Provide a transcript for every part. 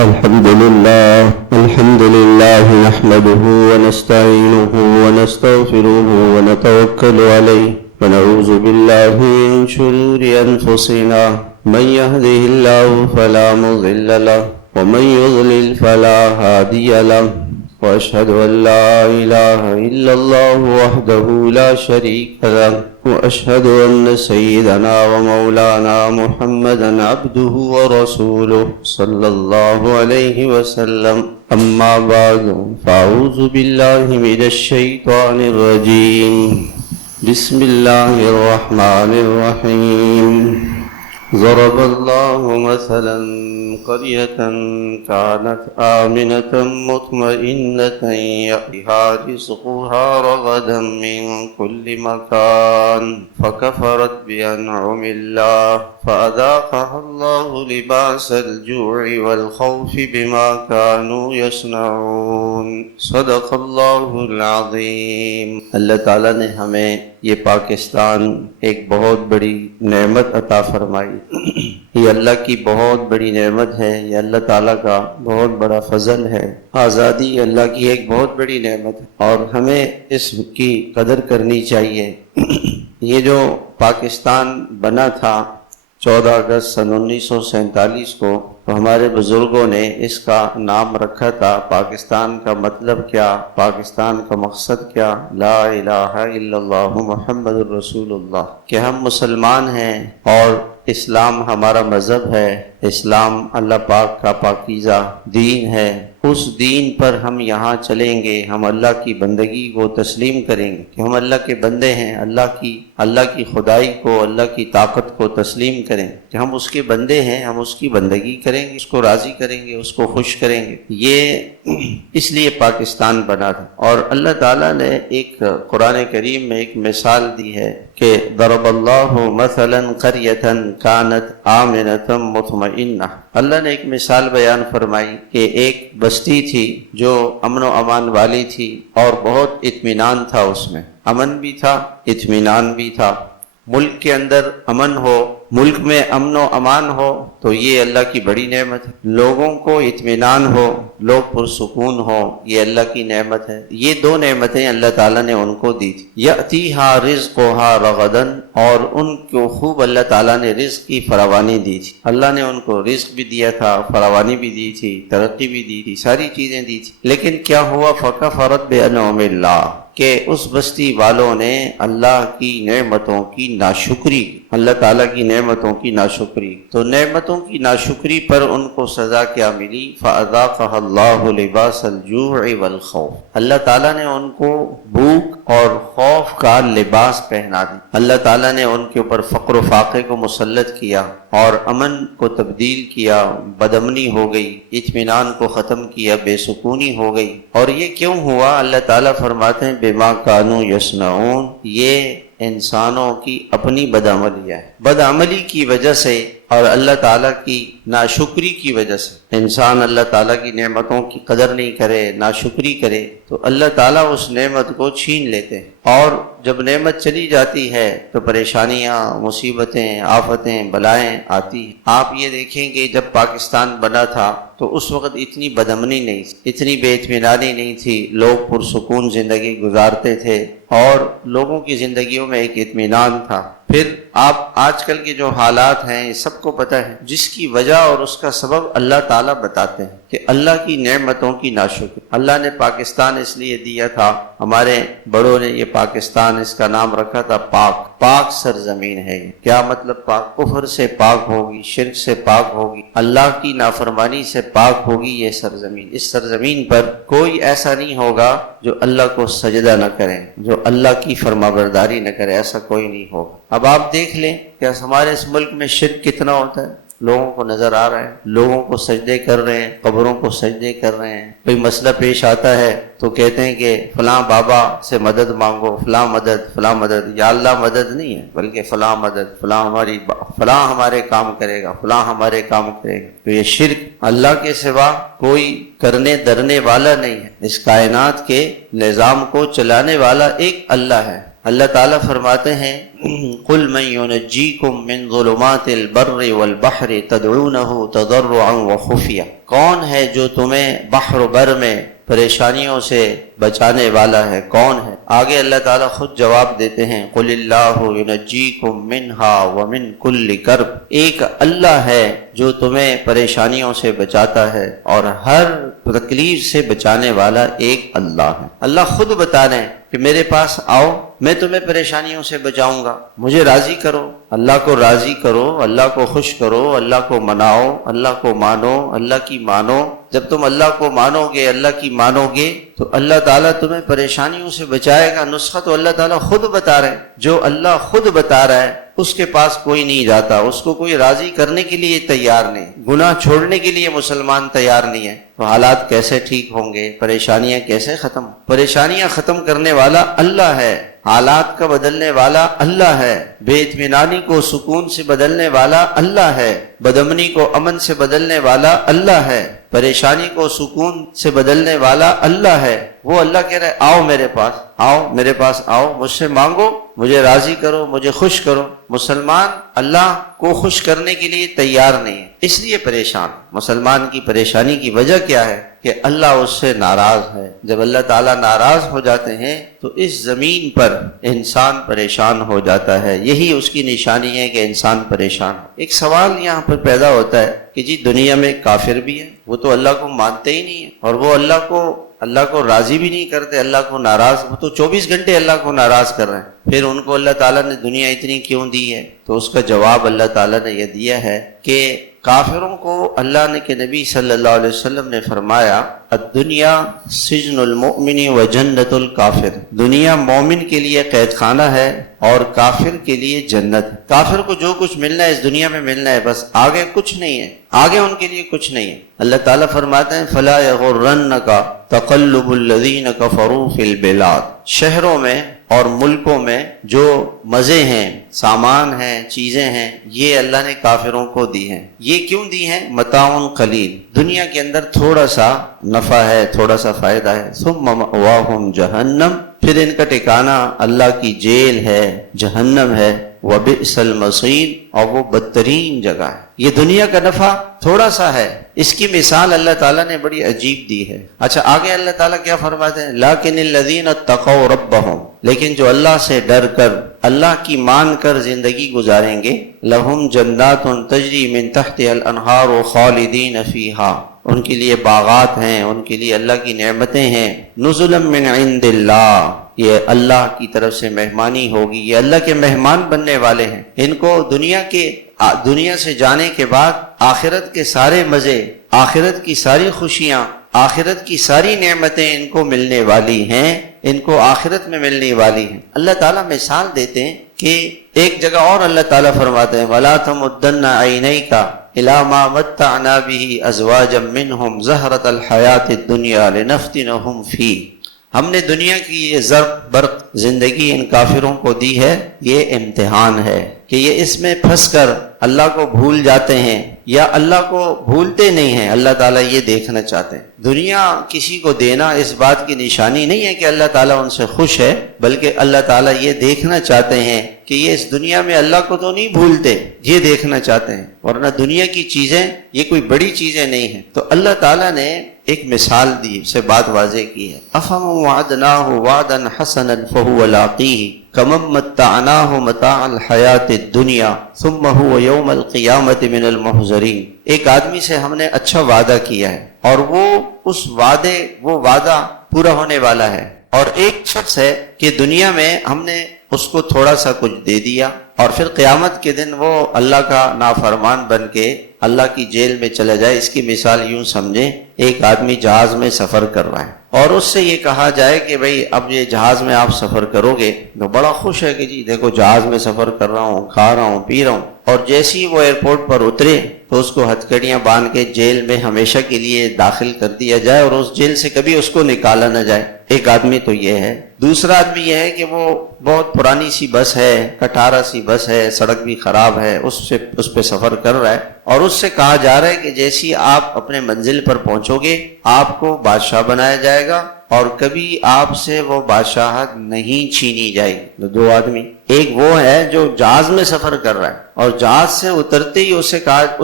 الحمد لله نحمده ونستعينه ونستغفره ونتوكل عليه ونعوذ بالله من شرور أنفسنا من يهده الله فلا مضل له ومن يضلل فلا هادي له وأشهد أن لا إله إلا الله وحده لا شريك له وأشهد أن سيدنا ومولانا محمدا عبده ورسوله صلى الله عليه وسلم. أما بعد فأعوذ بالله من الشيطان الرجيم. بسم الله الرحمن الرحيم. ضرب الله مثلا قرية كانت آمنة مطمئنة يأتيها رزقها رغدا من كل مكان فكفرت بأنعم الله فأذاقها الله لباس الجوع والخوف بما كانوا يصنعون. صدق اللہ العظیم. اللہ تعالیٰ نے ہمیں یہ پاکستان ایک بہت بڑی نعمت عطا فرمائی. یہ اللہ کی بہت بڑی نعمت ہے، یہ اللہ تعالیٰ کا بہت بڑا فضل ہے. آزادی اللہ کی ایک بہت بڑی نعمت ہے اور ہمیں اس کی قدر کرنی چاہیے. یہ جو پاکستان بنا تھا 14 اگست سن 1947 کو، تو ہمارے بزرگوں نے اس کا نام رکھا تھا پاکستان کا مطلب کیا، پاکستان کا مقصد کیا، لا الہ الا اللہ محمد الرسول اللہ، کہ ہم مسلمان ہیں اور اسلام ہمارا مذہب ہے، اسلام اللہ پاک کا پاکیزہ دین ہے. اس دین پر ہم یہاں چلیں گے، ہم اللہ کی بندگی کو تسلیم کریں گے کہ ہم اللہ کے بندے ہیں، اللہ کی خدائی کو، اللہ کی طاقت کو تسلیم کریں کہ ہم اس کے بندے ہیں، ہم اس کی بندگی کریں گے، اس کو راضی کریں گے، اس کو خوش کریں گے. یہ اس لیے پاکستان بنا تھا. اور اللہ تعالیٰ نے ایک قرآن کریم میں ایک مثال دی ہے کہ ضرب اللہ مثلا قریۃ کانت آمنۃ مطمئنہ. اللہ نے ایک مثال بیان فرمائی کہ ایک بستی تھی جو امن و امان والی تھی اور بہت اطمینان تھا، اس میں امن بھی تھا، اطمینان بھی تھا. ملک کے اندر امن ہو، ملک میں امن و امان ہو تو یہ اللہ کی بڑی نعمت ہے. لوگوں کو اطمینان ہو، لوگ پرسکون ہو، یہ اللہ کی نعمت ہے. یہ دو نعمتیں اللہ تعالیٰ نے ان کو دی تھی. یأتیہا رزقہا رغداً، اور ان کو خوب اللہ تعالیٰ نے رزق کی فراوانی دی تھی. اللہ نے ان کو رزق بھی دیا تھا، فراوانی بھی دی تھی، ترقی بھی دی تھی، ساری چیزیں دی تھی. لیکن کیا ہوا؟ فکفرت بانعم اللہ، کہ اس بستی والوں نے اللہ کی نعمتوں کی ناشکری، اللہ تعالیٰ کی نعمتوں کی ناشکری. تو نعمتوں کی ناشکری پر ان کو سزا کیا ملی؟ فَأَذَاقَهَا اللَّهُ لِبَاسَ الْجُوعِ وَالْخَوْفِ. اللہ تعالیٰ نے ان کو بھوک اور خوف کا لباس پہنا دی. اللہ تعالیٰ نے ان کے اوپر فقر و فاقے کو مسلط کیا اور امن کو تبدیل کیا، بدامنی ہو گئی، اطمینان کو ختم کیا، بے سکونی ہو گئی. اور یہ کیوں ہوا؟ اللہ تعالیٰ فرماتے ہیں بما کانوا یصنعون، یہ انسانوں کی اپنی بدعملی ہے. بدعملی کی وجہ سے اور اللہ تعالیٰ کی ناشکری کی وجہ سے انسان اللہ تعالیٰ کی نعمتوں کی قدر نہیں کرے، ناشکری کرے تو اللہ تعالیٰ اس نعمت کو چھین لیتے ہیں. اور جب نعمت چلی جاتی ہے تو پریشانیاں، مصیبتیں، آفتیں، بلائیں آتی ہیں. آپ یہ دیکھیں کہ جب پاکستان بنا تھا تو اس وقت اتنی بدامنی نہیں تھی، اتنی بے اطمینانی نہیں تھی، لوگ پرسکون زندگی گزارتے تھے اور لوگوں کی زندگیوں میں ایک اطمینان تھا. پھر آپ آج کل کے جو حالات ہیں سب کو پتہ ہے، جس کی وجہ اور اس کا سبب اللہ تعالیٰ بتاتے ہیں کہ اللہ کی نعمتوں کی ناشکری. اللہ نے پاکستان اس لیے دیا تھا، ہمارے بڑوں نے یہ پاکستان اس کا نام رکھا تھا پاک سرزمین ہے. کیا مطلب پاک؟ کفر سے پاک ہوگی، شرک سے پاک ہوگی، اللہ کی نافرمانی سے پاک ہوگی یہ سرزمین. اس سرزمین پر کوئی ایسا نہیں ہوگا جو اللہ کو سجدہ نہ کرے، جو اللہ کی فرمانبرداری نہ کرے، ایسا کوئی نہیں ہوگا. اب آپ دیکھ لیں کہ ہمارے اس ملک میں شرک کتنا ہوتا ہے. لوگوں کو نظر آ رہا ہے، لوگوں کو سجدے کر رہے ہیں، قبروں کو سجدے کر رہے ہیں. کوئی مسئلہ پیش آتا ہے تو کہتے ہیں کہ فلاں بابا سے مدد مانگو، فلاں مدد، فلاں مدد. یا اللہ مدد نہیں ہے بلکہ فلاں مدد، فلاں ہمارے کام کرے گا، فلاں ہمارے کام کرے گا. تو یہ شرک، اللہ کے سوا کوئی کرنے درنے والا نہیں ہے. اس کائنات کے نظام کو چلانے والا ایک اللہ ہے. اللہ تعالیٰ فرماتے ہیں قُلْ مَنْ يُنَجِّيكُم مِّن ظُلُمَاتِ الْبَرِّ وَالْبَحْرِ تَدْعُونَهُ تَضَرُّعًا وَخُفْيًا، کون ہے جو تمہیں بحر و بر میں پریشانیوں سے بچانے والا ہے؟ کون ہے؟ آگے اللہ تعالیٰ خود جواب دیتے ہیں قُلِ اللَّهُ يُنَجِّيكُم مِّنْهَا وَمِن كُلِّ كَرْبٍ، ایک اللہ ہے جو تمہیں پریشانیوں سے بچاتا ہے اور ہر تکلیف سے بچانے والا ایک اللہ ہے۔ اللہ خود بتا رہے ہیں کہ میرے پاس آؤ، میں تمہیں پریشانیوں سے بچاؤں گا، مجھے راضی کرو، اللہ کو راضی کرو، اللہ کو خوش کرو، اللہ کو مناؤ، اللہ کو مانو، اللہ کی مانو۔ جب تم اللہ کو مانو گے، اللہ کی مانو گے، تو اللہ تعالیٰ تمہیں پریشانیوں سے بچائے گا۔ نسخہ تو اللہ تعالیٰ خود بتا رہے ہیں، جو اللہ خود بتا رہا ہے اس کے پاس کوئی نہیں جاتا، اس کو کوئی راضی کرنے کے لیے تیار نہیں، گناہ چھوڑنے کے لیے مسلمان تیار نہیں ہے، تو حالات کیسے ٹھیک ہوں گے؟ پریشانیاں کیسے ختم؟ پریشانیاں ختم کرنے والا اللہ ہے، حالات کا بدلنے والا اللہ ہے، بے اطمینانی کو سکون سے بدلنے والا اللہ ہے، بدامنی کو امن سے بدلنے والا اللہ ہے، پریشانی کو سکون سے بدلنے والا اللہ ہے۔ وہ اللہ کہہ رہے آؤ میرے پاس، آؤ میرے پاس، آؤ مجھ سے مانگو، مجھے راضی کرو، مجھے خوش کرو۔ مسلمان اللہ کو خوش کرنے کے لیے تیار نہیں ہے، اس لیے پریشان۔ مسلمان کی پریشانی کی وجہ کیا ہے؟ کہ اللہ اس سے ناراض ہے۔ جب اللہ تعالیٰ ناراض ہو جاتے ہیں تو اس زمین پر انسان پریشان ہو جاتا ہے، یہی اس کی نشانی ہے کہ انسان پریشان ہو۔ ایک سوال یہاں پر پیدا ہوتا ہے کہ جی دنیا میں کافر بھی ہیں، وہ تو اللہ کو مانتے ہی نہیں ہیں، اور وہ اللہ کو راضی بھی نہیں کرتے، اللہ کو ناراض، وہ تو 24 گھنٹے اللہ کو ناراض کر رہے ہیں، پھر ان کو اللہ تعالیٰ نے دنیا اتنی کیوں دی ہے؟ تو اس کا جواب اللہ تعالیٰ نے یہ دیا ہے کہ کافروں کو اللہ نے کہ نبی صلی اللہ علیہ وسلم نے فرمایا الدنیا سجن المؤمن و جنت الکافر، دنیا مومن کے لیے قید خانہ ہے اور کافر کے لیے جنت ہے۔ کافر کو جو کچھ ملنا ہے اس دنیا میں ملنا ہے، بس آگے کچھ نہیں ہے، آگے ان کے لیے کچھ نہیں ہے۔ اللہ تعالیٰ فرماتے ہیں فلا یغرنک تقلب الذین کفروا فی البلاد، شہروں میں اور ملکوں میں جو مزے ہیں، سامان ہیں، چیزیں ہیں، یہ اللہ نے کافروں کو دی ہیں۔ یہ کیوں دی ہیں؟ متاع قلیل، دنیا کے اندر تھوڑا سا نفع ہے، تھوڑا سا فائدہ ہے۔ ثم مأواہم جہنم، پھر ان کا ٹھکانہ اللہ کی جیل ہے، جہنم ہے۔ وبئس المصیر، اور وہ بدترین جگہ ہے۔ یہ دنیا کا نفع تھوڑا سا ہے، اس کی مثال اللہ تعالیٰ نے بڑی عجیب دی ہے۔ اچھا آگے اللہ تعالیٰ کیا فرماتے ہیں؟ لیکن الذین اتقوا ربہم، لیکن جو اللہ سے ڈر کر، اللہ کی مان کر زندگی گزاریں گے، لہم جنات تجری من تحتها الانہار خالدین فیہا، ان کے لیے باغات ہیں، ان کے لیے اللہ کی نعمتیں ہیں، نزلا من عند اللہ، یہ اللہ کی طرف سے مہمانی ہوگی، یہ اللہ کے مہمان بننے والے ہیں۔ ان کو دنیا سے جانے کے بعد آخرت کے سارے مزے، آخرت کی ساری خوشیاں، آخرت کی ساری نعمتیں ان کو ملنے والی ہیں، ان کو آخرت میں ملنے والی ہیں۔ اللہ تعالیٰ مثال دیتے ہیں کہ ایک جگہ اور اللہ تعالیٰ فرماتے ہیں وَلَا تَمُدَّنَّ عَيْنَيْكَ إِلَىٰ مَا مَتَّعْنَا بِهِ أَزْوَاجًا مِّنْهُمْ زَهْرَةَ الْحَيَاةِ الدُّنْيَا لِنَفْتِنَهُمْ فِيهِ، ہم نے دنیا کی یہ زرق برق زندگی ان کافروں کو دی ہے، یہ امتحان ہے کہ یہ اس میں پھنس کر اللہ کو بھول جاتے ہیں یا اللہ کو بھولتے نہیں ہیں۔ اللہ تعالیٰ یہ دیکھنا چاہتے ہیں۔ دنیا کسی کو دینا اس بات کی نشانی نہیں ہے کہ اللہ تعالیٰ ان سے خوش ہے، بلکہ اللہ تعالیٰ یہ دیکھنا چاہتے ہیں کہ یہ اس دنیا میں اللہ کو تو نہیں بھولتے، یہ دیکھنا چاہتے ہیں، ورنہ دنیا کی چیزیں یہ کوئی بڑی چیزیں نہیں ہیں۔ تو اللہ تعالیٰ نے ایک مثال دی، سے بات واضح کی ہے۔ افہم وعدناہ وعدا حسنا فہو لاقیہ کمن متعناہ متاع الحیات الدنیا ثم هو یوم القیامت من المحضرین، ایک آدمی سے ہم نے اچھا وعدہ کیا ہے اور وہ وعدہ پورا ہونے والا ہے، اور ایک شخص ہے کہ دنیا میں ہم نے اس کو تھوڑا سا کچھ دے دیا اور پھر قیامت کے دن وہ اللہ کا نافرمان بن کے اللہ کی جیل میں چلا جائے۔ اس کی مثال یوں سمجھیں، ایک آدمی جہاز میں سفر کر رہا ہے اور اس سے یہ کہا جائے کہ بھئی اب یہ جہاز میں آپ سفر کرو گے، تو بڑا خوش ہے کہ جی دیکھو جہاز میں سفر کر رہا ہوں، کھا رہا ہوں، پی رہا ہوں، اور جیسے ہی وہ ایئرپورٹ پر اترے تو اس کو ہتھکڑیاں باندھ کے جیل میں ہمیشہ کے لیے داخل کر دیا جائے اور اس جیل سے کبھی اس کو نکالا نہ جائے۔ ایک آدمی تو یہ ہے۔ دوسرا آدمی یہ ہے کہ وہ بہت پرانی سی بس ہے، کٹارا سی بس ہے، سڑک بھی خراب ہے، اس پہ سفر کر رہا ہے، اور اس اس سے کہا جا رہا ہے کہ جیسی آپ اپنے منزل پر پہنچو گے آپ کو بادشاہ بنایا جائے گا اور کبھی آپ سے وہ بادشاہت نہیں چھینی جائے گی۔ دو آدمی، ایک وہ ہے جو جہاز میں سفر کر رہا ہے اور جہاز سے اترتے ہی اس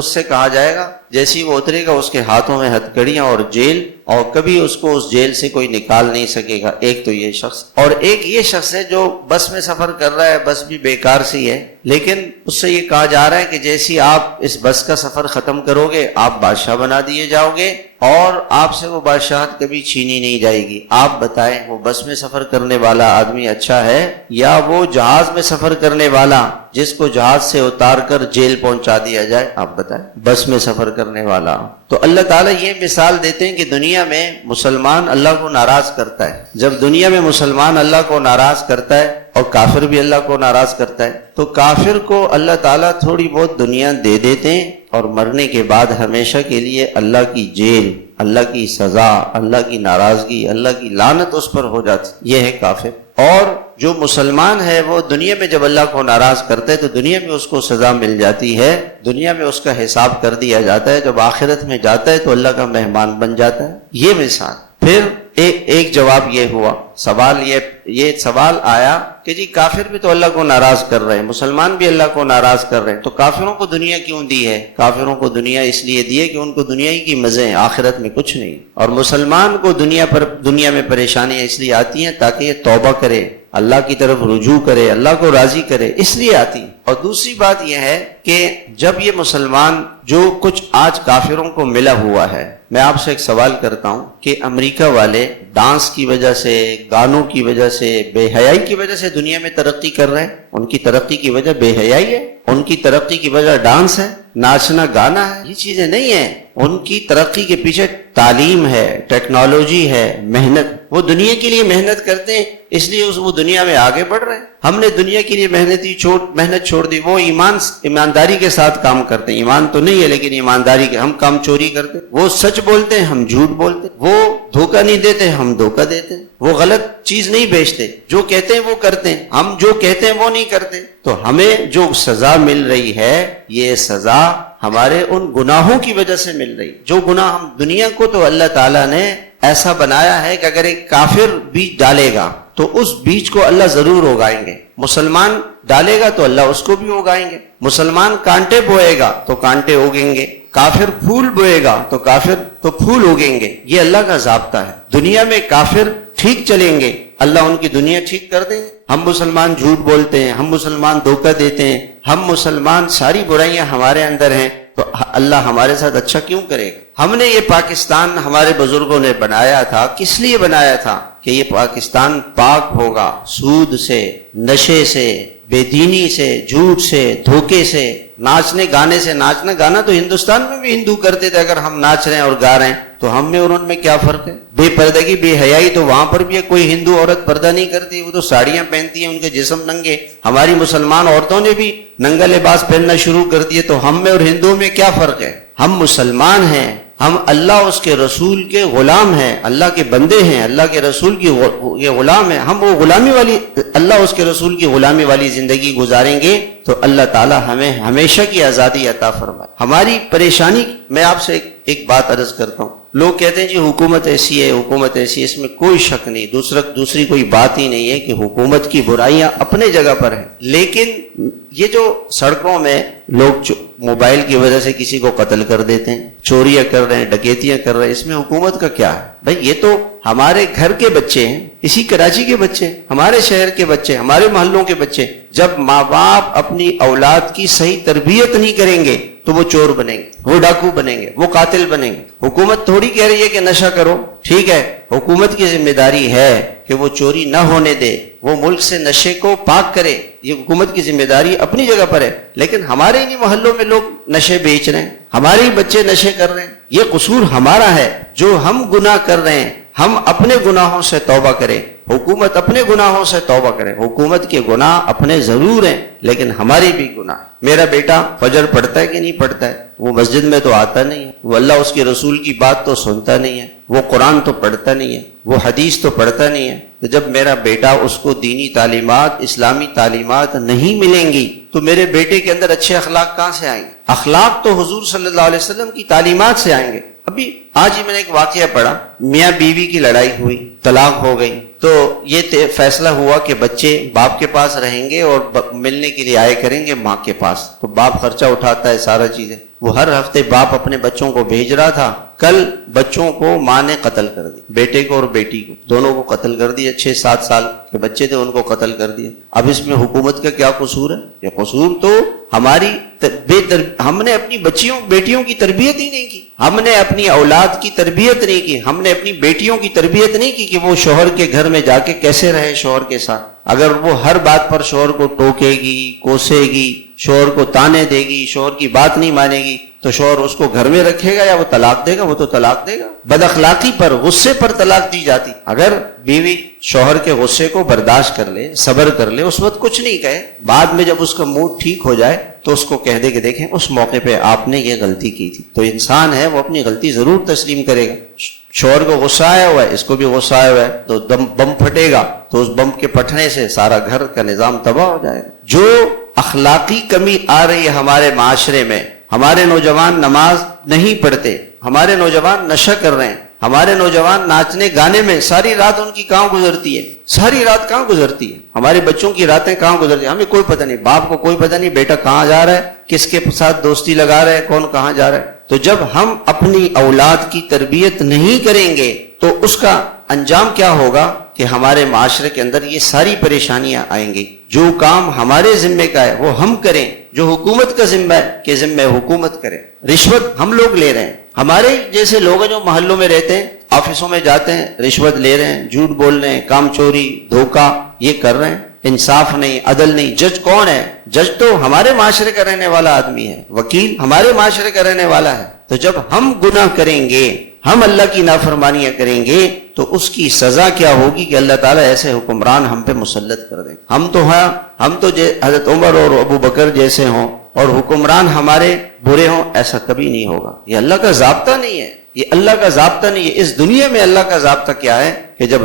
سے کہا جائے گا، جیسی وہ اترے گا اس کے ہاتھوں میں ہتھکڑیاں اور جیل، اور کبھی اس کو اس جیل سے کوئی نکال نہیں سکے گا۔ ایک تو یہ شخص، اور ایک یہ شخص ہے جو بس میں سفر کر رہا ہے، بس بھی بیکار سی ہے، لیکن اس سے یہ کہا جا رہا ہے کہ جیسی آپ اس بس کا سفر ختم کرو گے آپ بادشاہ بنا دیے جاؤ گے اور آپ سے وہ بادشاہت کبھی چھینی نہیں جائے گی۔ آپ بتائیں وہ بس میں سفر کرنے والا آدمی اچھا ہے یا وہ جہاز میں سفر کرنے والا جس کو جہاز سے اتار کر جیل پہنچا دیا جائے؟ آپ بتائیں، بس میں سفر کرنے والا۔ تو اللہ تعالیٰ یہ مثال دیتے ہیں کہ دنیا میں مسلمان اللہ کو ناراض کرتا ہے، جب دنیا میں مسلمان اللہ کو ناراض کرتا ہے اور کافر بھی اللہ کو ناراض کرتا ہے تو کافر کو اللہ تعالیٰ تھوڑی بہت دنیا دے دیتے ہیں اور مرنے کے بعد ہمیشہ کے لیے اللہ کی جیل، اللہ کی سزا، اللہ کی ناراضگی، اللہ کی لعنت اس پر ہو جاتی۔ یہ ہے کافر۔ اور جو مسلمان ہے وہ دنیا میں جب اللہ کو ناراض کرتا ہے تو دنیا میں اس کو سزا مل جاتی ہے، دنیا میں اس کا حساب کر دیا جاتا ہے، جب آخرت میں جاتا ہے تو اللہ کا مہمان بن جاتا ہے۔ یہ مثال۔ پھر ایک جواب یہ ہوا، یہ سوال آیا کہ جی کافر بھی تو اللہ کو ناراض کر رہے ہیں، مسلمان بھی اللہ کو ناراض کر رہے ہیں، تو کافروں کو دنیا کیوں دی ہے؟ کافروں کو دنیا اس لیے دی ہے کہ ان کو دنیا ہی کی مزے ہیں، آخرت میں کچھ نہیں۔ اور مسلمان کو دنیا میں پریشانیاں اس لیے آتی ہیں تاکہ یہ توبہ کرے، اللہ کی طرف رجوع کرے، اللہ کو راضی کرے، اس لیے آتی۔ اور دوسری بات یہ ہے کہ جب یہ مسلمان جو کچھ آج کافروں کو ملا ہوا ہے، میں آپ سے ایک سوال کرتا ہوں کہ امریکہ والے ڈانس کی وجہ سے، گانوں کی وجہ سے، بے حیائی کی وجہ سے دنیا میں ترقی کر رہے ہیں؟ ان کی ترقی کی وجہ بے حیائی ہے؟ ان کی ترقی کی وجہ ڈانس ہے، ناچنا گانا ہے؟ یہ چیزیں نہیں ہیں۔ ان کی ترقی کے پیچھے تعلیم ہے، ٹیکنالوجی ہے، محنت۔ وہ دنیا کے لیے محنت کرتے ہیں اس لیے وہ دنیا میں آگے بڑھ رہے ہیں۔ ہم نے دنیا کے لیے محنت چھوڑ دی، وہ ایمانداری کے ساتھ کام کرتے ہیں، ایمان تو نہیں ہے لیکن ایمانداری کے۔ ہم کام چوری کرتے، وہ سچ بولتے ہیں، ہم جھوٹ بولتے، وہ دھوکہ نہیں دیتے، ہم دھوکہ دیتے، وہ غلط چیز نہیں بیچتے، جو کہتے ہیں وہ کرتے ہیں، ہم جو کہتے ہیں وہ نہیں کرتے۔ تو ہمیں جو سزا مل رہی ہے یہ سزا ہمارے ان گناہوں کی وجہ سے مل رہی۔ جو گناہ ہم دنیا کو تو اللہ تعالیٰ نے ایسا بنایا ہے کہ اگر ایک کافر بیج ڈالے گا تو اس بیج کو اللہ ضرور اگائیں گے، مسلمان ڈالے گا تو اللہ اس کو بھی اگائیں گے، مسلمان کانٹے بوئے گا تو کانٹے اگیں گے، کافر پھول بوئے گا تو کافر تو پھول اگیں گے۔ یہ اللہ کا ضابطہ ہے۔ دنیا میں کافر ٹھیک چلیں گے اللہ ان کی دنیا ٹھیک کر دیں گے۔ ہم مسلمان جھوٹ بولتے ہیں، ہم مسلمان دھوکہ دیتے ہیں، ہم مسلمان ساری برائیاں ہمارے اندر ہیں، تو اللہ ہمارے ساتھ اچھا کیوں کرے گا؟ ہم نے یہ پاکستان ہمارے بزرگوں نے بنایا تھا، کس لیے بنایا تھا؟ کہ یہ پاکستان پاک ہوگا سود سے، نشے سے، بے دینی سے، جھوٹ سے، دھوکے سے، ناچنے گانے سے۔ ناچنا گانا تو ہندوستان میں بھی ہندو کرتے تھے، اگر ہم ناچ رہے ہیں اور گا رہے ہیں تو ہم میں اور ان میں کیا فرق ہے؟ بے پردگی، بے حیائی تو وہاں پر بھی ہے، کوئی ہندو عورت پردہ نہیں کرتی، وہ تو ساڑیاں پہنتی ہیں، ان کے جسم ننگے۔ ہماری مسلمان عورتوں نے بھی ننگا لباس پہننا شروع کر دیے، تو ہم میں اور ہندوؤں میں کیا فرق ہے؟ ہم مسلمان ہیں، ہم اللہ اس کے رسول کے غلام ہیں، اللہ کے بندے ہیں، اللہ کے رسول کی یہ غلام ہیں۔ ہم وہ غلامی والی، اللہ اس کے رسول کی غلامی والی زندگی گزاریں گے تو اللہ تعالی ہمیں ہمیشہ کی آزادی عطا فرمائے۔ ہماری پریشانی، میں آپ سے ایک بات عرض کرتا ہوں، لوگ کہتے ہیں جی حکومت ایسی ہے، حکومت ایسی ہے، اس میں کوئی شک نہیں، دوسری کوئی بات ہی نہیں ہے کہ حکومت کی برائیاں اپنے جگہ پر ہیں، لیکن یہ جو سڑکوں میں لوگ موبائل کی وجہ سے کسی کو قتل کر دیتے ہیں، چوریاں کر رہے ہیں، ڈکیتیاں کر رہے ہیں، اس میں حکومت کا کیا ہے؟ بھائی یہ تو ہمارے گھر کے بچے ہیں، اسی کراچی کے بچے، ہمارے شہر کے بچے، ہمارے محلوں کے بچے۔ جب ماں باپ اپنی اولاد کی صحیح تربیت نہیں کریں گے تو وہ چور بنیں گے، وہ ڈاکو بنیں گے، وہ قاتل بنیں گے۔ حکومت تھوڑی کہہ رہی ہے کہ نشہ کرو، ٹھیک ہے، حکومت کی ذمہ داری ہے کہ وہ چوری نہ ہونے دے، وہ ملک سے نشے کو پاک کرے، یہ حکومت کی ذمہ داری اپنی جگہ پر ہے۔ لیکن ہمارے ہی محلوں میں لوگ نشے بیچ رہے ہیں، ہمارے ہی بچے نشے کر رہے ہیں، یہ قصور ہمارا ہے۔ جو ہم گناہ کر رہے ہیں ہم اپنے گناہوں سے توبہ کریں، حکومت اپنے گناہوں سے توبہ کرے۔ حکومت کے گناہ اپنے ضرور ہیں لیکن ہماری بھی گناہ۔ میرا بیٹا فجر پڑھتا ہے کہ نہیں پڑھتا ہے؟ وہ مسجد میں تو آتا نہیں ہے، وہ اللہ اس کے رسول کی بات تو سنتا نہیں ہے، وہ قرآن تو پڑھتا نہیں ہے، وہ حدیث تو پڑھتا نہیں ہے، تو جب میرا بیٹا اس کو دینی تعلیمات، اسلامی تعلیمات نہیں ملیں گی تو میرے بیٹے کے اندر اچھے اخلاق کہاں سے آئیں گے؟ اخلاق تو حضور صلی اللہ علیہ وسلم کی تعلیمات سے آئیں گے۔ ابھی آج ہی میں نے ایک واقعہ پڑھا، میاں بیوی کی لڑائی ہوئی، طلاق ہو گئی، تو یہ فیصلہ ہوا کہ بچے باپ کے پاس رہیں گے اور ملنے کے لیے آئے کریں گے ماں کے پاس، تو باپ خرچہ اٹھاتا ہے سارا چیزیں۔ وہ ہر ہفتے باپ اپنے بچوں کو بھیج رہا تھا، کل بچوں کو ماں نے قتل کر دی، بیٹے کو اور بیٹی کو، دونوں کو قتل کر دیا۔ 6-7 سال کے بچے تھے، ان کو قتل کر دیا۔ اب اس میں حکومت کا کیا قصور ہے؟ یہ قصور تو ہماری ہم نے اپنی بیٹیوں کی تربیت ہی نہیں کی، ہم نے اپنی اولاد کی تربیت نہیں کی، ہم نے اپنی بیٹیوں کی تربیت نہیں کی کہ وہ شوہر کے گھر میں جا کے کیسے رہے شوہر کے ساتھ۔ اگر وہ ہر بات پر شوہر کو ٹوکے گی، کوسے گی، شوہر کو تانے دے گی، شوہر کی بات نہیں مانے گی، تو شوہر اس کو گھر میں رکھے گا یا وہ طلاق دے گا؟ وہ تو طلاق دے گا۔ بد اخلاقی پر، غصے پر طلاق دی جاتی۔ اگر بیوی شوہر کے غصے کو برداشت کر لے، صبر کر لے، اس وقت کچھ نہیں کہے، بعد میں جب اس کا موڈ ٹھیک ہو جائے تو اس کو کہہ دے کہ دیکھیں اس موقع پہ آپ نے یہ غلطی کی تھی، تو انسان ہے وہ اپنی غلطی ضرور تسلیم کرے گا۔ شوہر کو غصہ آیا ہوا ہے، اس کو بھی غصہ آیا ہوا ہے، تو بم پھٹے گا تو اس بم کے پھٹنے سے سارا گھر کا نظام تباہ ہو جائے گا۔ جو اخلاقی کمی آ رہی ہے ہمارے معاشرے میں، ہمارے نوجوان نماز نہیں پڑھتے، ہمارے نوجوان نشہ کر رہے ہیں، ہمارے نوجوان ناچنے گانے میں ساری رات ان کی کہاں گزرتی ہے، ساری رات کہاں گزرتی ہے، ہمارے بچوں کی راتیں کہاں گزرتی ہیں، ہمیں کوئی پتہ نہیں، باپ کو کوئی پتہ نہیں بیٹا کہاں جا رہا ہے، کس کے ساتھ دوستی لگا رہا ہے، کون کہاں جا رہا ہے۔ تو جب ہم اپنی اولاد کی تربیت نہیں کریں گے تو اس کا انجام کیا ہوگا کہ ہمارے معاشرے کے اندر یہ ساری پریشانیاں آئیں گی۔ جو کام ہمارے ذمے کا ہے وہ ہم کریں، جو حکومت کا ذمہ ہے کہ ذمہ حکومت کرے۔ رشوت ہم لوگ لے رہے ہیں، ہمارے جیسے لوگ ہیں جو محلوں میں رہتے ہیں، آفسوں میں جاتے ہیں، رشوت لے رہے ہیں، جھوٹ بول رہے ہیں، کام چوری، دھوکہ یہ کر رہے ہیں، انصاف نہیں، عدل نہیں۔ جج کون ہے؟ جج تو ہمارے معاشرے کا رہنے والا آدمی ہے، وکیل ہمارے معاشرے کا رہنے والا ہے۔ تو جب ہم گناہ کریں گے، ہم اللہ کی نافرمانیاں کریں گے تو اس کی سزا کیا ہوگی کہ اللہ تعالیٰ ایسے حکمران ہم پہ مسلط کر دیں۔ ہم تو حضرت عمر اور ابو بکر جیسے ہوں اور حکمران ہمارے برے ہوں، ایسا کبھی نہیں ہوگا۔ یہ اللہ کا ضابطہ نہیں ہے، یہ اللہ کا ضابطہ نہیں ہے۔ اس دنیا میں اللہ کا ضابطہ کیا ہے کہ جب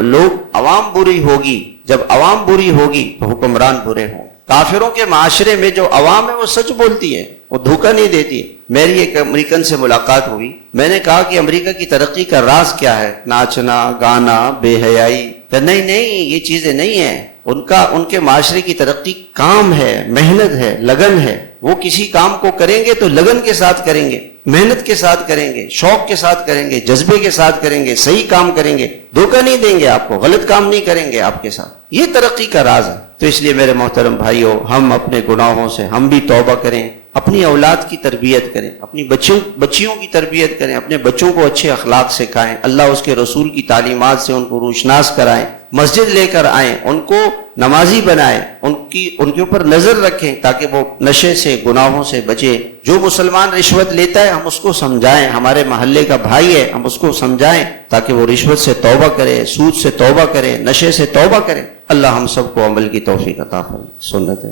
عوام بری ہوگی، جب عوام بری ہوگی تو حکمران برے ہوں۔ کافروں کے معاشرے میں جو عوام ہے وہ سچ بولتی ہے، وہ دھوکہ نہیں دیتی۔ میری ایک امریکن سے ملاقات ہوئی، میں نے کہا کہ امریکہ کی ترقی کا راز کیا ہے؟ ناچنا، گانا، بے حیائی؟ کہ نہیں یہ چیزیں نہیں ہیں، ان کے معاشرے کی ترقی کام ہے، محنت ہے، لگن ہے۔ وہ کسی کام کو کریں گے تو لگن کے ساتھ کریں گے، محنت کے ساتھ کریں گے، شوق کے ساتھ کریں گے، جذبے کے ساتھ کریں گے، صحیح کام کریں گے، دھوکہ نہیں دیں گے آپ کو، غلط کام نہیں کریں گے آپ کے ساتھ۔ یہ ترقی کا راز ہے۔ تو اس لیے میرے محترم بھائیوں، ہم اپنے گناہوں سے ہم بھی توبہ کریں، اپنی اولاد کی تربیت کریں، اپنی بچیوں کی تربیت کریں، اپنے بچوں کو اچھے اخلاق سکھائیں، اللہ اس کے رسول کی تعلیمات سے ان کو روشناس کرائیں، مسجد لے کر آئیں، ان کو نمازی بنائیں، ان کے اوپر نظر رکھیں تاکہ وہ نشے سے، گناہوں سے بچے۔ جو مسلمان رشوت لیتا ہے ہم اس کو سمجھائیں، ہمارے محلے کا بھائی ہے ہم اس کو سمجھائیں تاکہ وہ رشوت سے توبہ کرے، سود سے توبہ کرے، نشے سے توبہ کرے۔ اللہ ہم سب کو عمل کی توفیق عطا فرمائے۔ سنت ہے۔